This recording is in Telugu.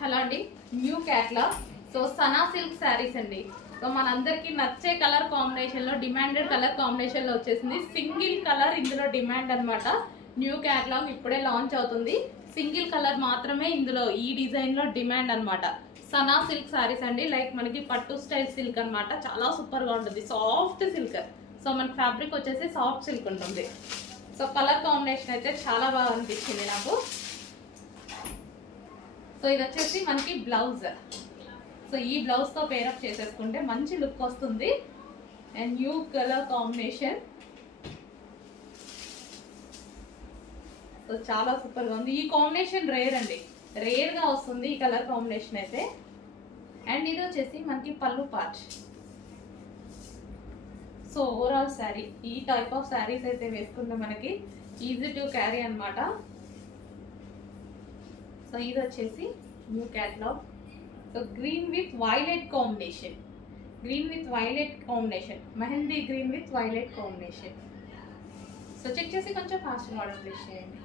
హలో అండి, new catalogue. So Sana silk saris అండి. సో మనందరికి నచ్చే కలర్ కాంబినేషన్ లో, డిమాండెడ్ కలర్ కాంబినేషన్ లో వచ్చేసింది. సింగిల్ కలర్ ఇందులో డిమాండ్ అన్నమాట. న్యూ క్యాట్లాగ్ ఇప్పుడే లాంచ్ అవుతుంది. సింగిల్ కలర్ మాత్రమే ఇందులో ఈ డిజైన్ లో డిమాండ్ అన్నమాట. సనా సిల్క్ శారీస్ అండి. లైక్ మనకి పట్టు స్టైల్ సిల్క్ అన్నమాట. చాలా సూపర్ గా ఉంటుంది, సాఫ్ట్ సిల్క్. సో మన ఫ్యాబ్రిక్ వచ్చేసి సాఫ్ట్ సిల్క్ ఉంటుంది. సో కలర్ కాంబినేషన్ అయితే చాలా బాగా అనిపించింది నాకు. సో ఇది వచ్చేసి మనకి బ్లౌజ్. సో ఈ బ్లౌజ్ తో పేరప్ చేసేసుకుంటే మంచి లుక్ వస్తుంది. And new colour combination. So చాలా సూపర్ గా ఉంది. ఈ కాంబినేషన్ రేర్ అండి, రేర్ గా వస్తుంది ఈ కలర్ కాంబినేషన్ అయితే. అండ్ ఇది వచ్చేసి మనకి పళ్ళు పార్ట్. సో ఓవరాల్ శారీ ఈ టైప్ ఆఫ్ శారీస్ అయితే వేసుకుంటే మనకి ఈజీ టు క్యారీ అన్నమాట. సో ఇది వచ్చేసి new catalogue. So green with violet combination, green with violet combination, mehendi green with violet combination. So check చేసి కొంచెం ఫాస్ట్గా ఆర్డర్ ప్లేస్ చేయండి.